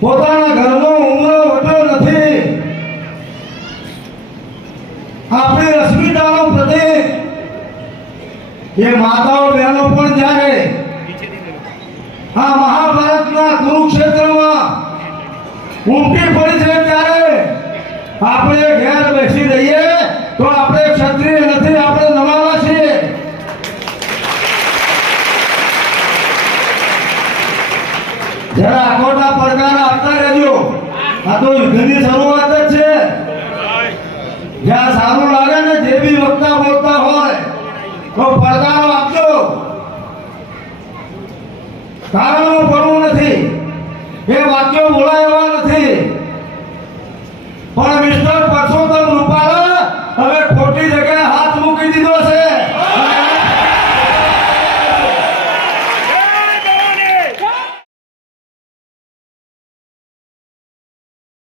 પોતાના ઘરનો ઉમરો હોતો નથી. આપણી અસ્મિતાનો પ્રતીક એ માતાઓ બહેનો પણ જ્યારે આ મહાભારતના કુરુક્ષેત્રમાં ઉમટી પડી છે ત્યારે આપણે ઘેર બેસી રહીએ તો આપણે ક્ષત્રિય નથી આપણે નવાલા છીએ જરા આખોટા પડકાર આપતા રહેજો. આ તો યુદ્ધની શરૂઆત જ છે. જ્યાં સારું લાગે ને જે બી વક્તા બોલતા હોય, તો પડકારો આપજો. કારણો પડવું નથી. એ વાક્યો બોલાય